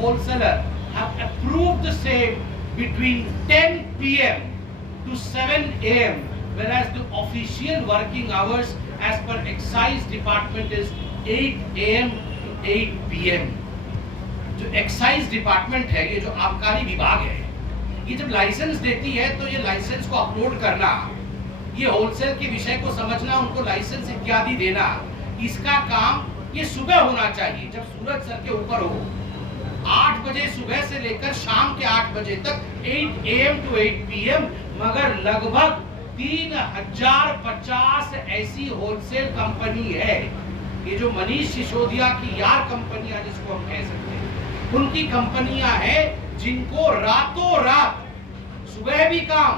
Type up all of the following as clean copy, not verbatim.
wholesaler have approved the same between 10 p.m. to 7 a.m. whereas the official working hours as per excise department is 8 a.m. to 8 p.m. जो excise department है, ये जो आबकारी विभाग है, ये जब लाइसेंस देती है तो ये लाइसेंस को अपलोड करना, ये होलसेल के विषय को समझना, उनको लाइसेंस इत्यादि देना, इसका काम ये सुबह होना चाहिए जब सूरज सर के ऊपर हो। 8 बजे सुबह से लेकर शाम के 8 बजे तक 8 AM to 8 PM, मगर लगभग 3050 ऐसी होलसेल कंपनी है, ये जो मनीष सिसोदिया की यार कंपनियां जिसको हम कह सकते हैं, उनकी कंपनियां हैं जिनको रातों रात सुबह भी काम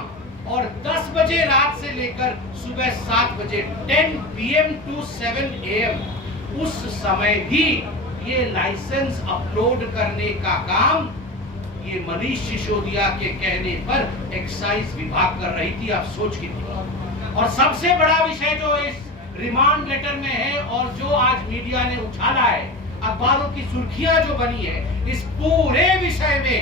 और 10 बजे रात से लेकर सुबह 7 बजे 10 PM to 7 AM उस समय भी ये लाइसेंस अपलोड करने का काम ये मनीष सिसोदिया के कहने पर एक्साइज विभाग कर रही थी। आप सोच के देखिए। और सबसे बड़ा विषय जो इस रिमांड लेटर में है और जो आज मीडिया ने उछाला है, अखबारों की सुर्खियां जो बनी है, इस पूरे विषय में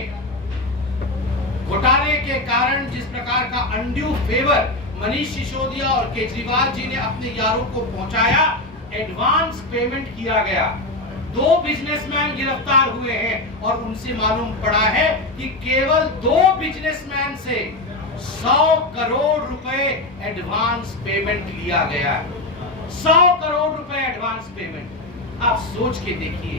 घोटाले के कारण जिस प्रकार का अनड्यू फेवर मनीष सिसोदिया और केजरीवाल जी ने अपने यारों को पहुंचाया, एडवांस पेमेंट किया गया। 2 बिजनेसमैन गिरफ्तार हुए हैं और उनसे मालूम पड़ा है कि केवल 2 बिजनेसमैन से 100 करोड़ रुपए एडवांस पेमेंट लिया गया। 100 करोड़ रुपए एडवांस पेमेंट। आप सोच के देखिए,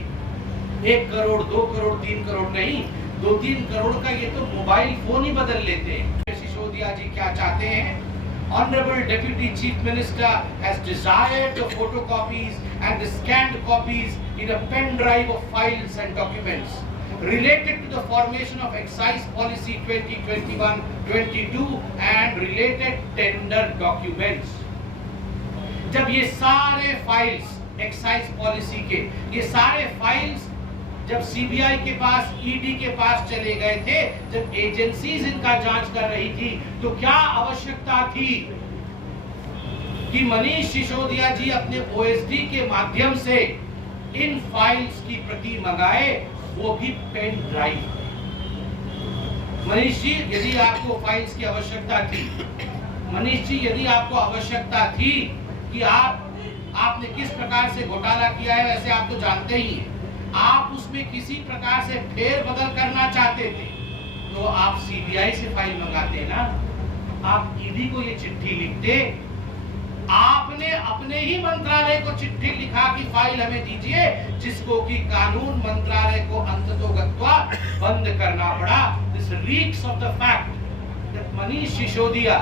1 करोड़ 2 करोड़ 3 करोड़ नहीं, 2-3 करोड़ का ये तो मोबाइल फोन ही बदल लेते हैं। सिसोदिया जी क्या चाहते हैं? Honorable Deputy Chief Minister has desired the photocopies and the scanned copies in a pen drive of files and documents related to the formation of Excise Policy 2021-22 and related tender documents. जब ये सारे files excise policy के, ये सारे files जब CBI के पास, ED के पास चले गए थे, जब एजेंसीज इनका जांच कर रही थी, तो क्या आवश्यकता थी कि मनीष सिसोदिया जी अपने ओएसडी के माध्यम से इन फाइल्स की प्रति मंगाए, वो भी पेन ड्राइव। मनीष जी, यदि आपको फाइल्स की आवश्यकता थी, मनीष जी यदि आपको आवश्यकता थी कि आपने किस प्रकार से घोटाला किया है, वैसे आप तो जानते ही हैं, आप उसमें किसी प्रकार से फेर बदल करना चाहते थे तो आप सीबीआई से फाइल मंगाते ना, आप ईडी को ये चिट्ठी लिखते। आपने अपने ही मंत्रालय को चिट्ठी लिखा कि फाइल हमें दीजिए, जिसको कि कानून मंत्रालय को अंततोगत्वा बंद करना पड़ा। This reeks of the fact that Manish Sisodia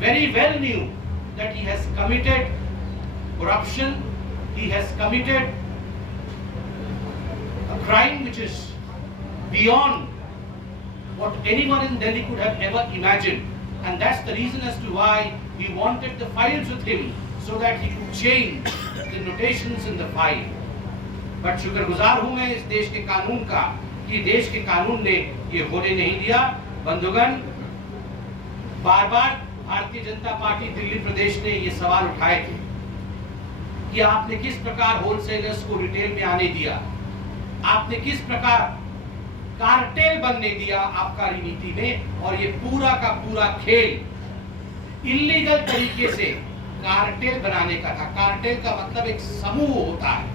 very well knew that he has committed corruption, he has committed a crime which is beyond what anyone in Delhi could have ever imagined, and that's the reason as to why we wanted the files with him so that he could change the notations in the file. But शुक्रगुजार हूं मैं इस देश के कानून का कि देश के कानून ने ये होने नहीं दिया। बंधुगण, बार-बार भारतीय जनता पार्टी दिल्ली प्रदेश ने ये सवाल उठाए थे कि आपने किस प्रकार होलसेलर्स को रिटेल में आने दिया, आपने किस प्रकार कार्टेल बनने दिया आबकारी नीति में, और ये पूरा का पूरा खेल इल्लीगल तरीके से कार्टेल बनाने का था। कार्टेल का मतलब एक समूह होता है,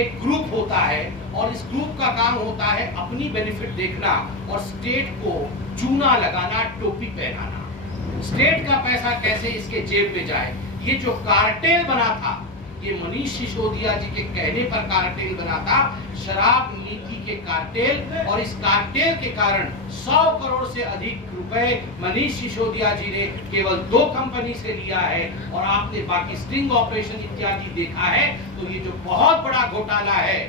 एक ग्रुप होता है, और इस ग्रुप का काम होता है अपनी बेनिफिट देखना और स्टेट को चूना लगाना, टोपी पहनाना। स्टेट का पैसा कैसे इसके जेब में जाए, ये जो कार्टेल बना था, ये मनीष सिसोदिया जी के कहने पर कार्टेल बना था, शराब नीति के कार्टेल। और इस कार्टेल के कारण 100 करोड़ से अधिक रुपए मनीष सिसोदिया जी ने केवल 2 कंपनी से लिया है, और आपने बाकी स्टिंग ऑपरेशन इत्यादि देखा है। तो ये जो बहुत बड़ा घोटाला है,